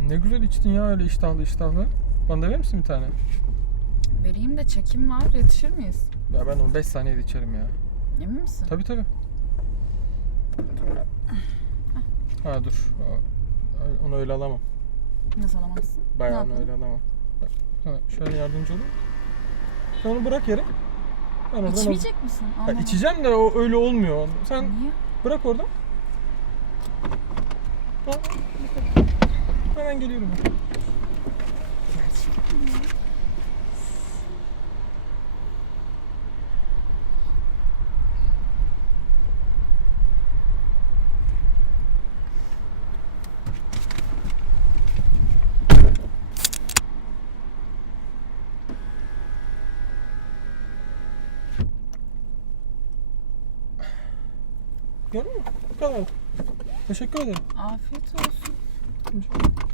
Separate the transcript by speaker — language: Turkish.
Speaker 1: Ne güzel içtin ya öyle iştahlı iştahlı. Bana da verir misin bir tane?
Speaker 2: Vereyim de çekim var. Yetişir miyiz?
Speaker 1: Ya ben onu 5 saniyede içerim ya.
Speaker 2: Emin misin?
Speaker 1: Tabii tabii. Ha dur. Onu öyle alamam.
Speaker 2: Nasıl alamazsın?
Speaker 1: Bayağı
Speaker 2: Ne
Speaker 1: onu öyle
Speaker 2: yapalım?
Speaker 1: alamam. Bak, sana şöyle yardımcı olayım. Sen onu bırak yere. Ben oradan
Speaker 2: İçmeyecek misin?
Speaker 1: Ya
Speaker 2: Anlamadım.
Speaker 1: içeceğim de o öyle olmuyor. Sen
Speaker 2: Niye?
Speaker 1: bırak oradan. Ha. Hemen geliyorum. Gördün mü? Bu kadar. Teşekkür ederim.
Speaker 2: Afiyet olsun.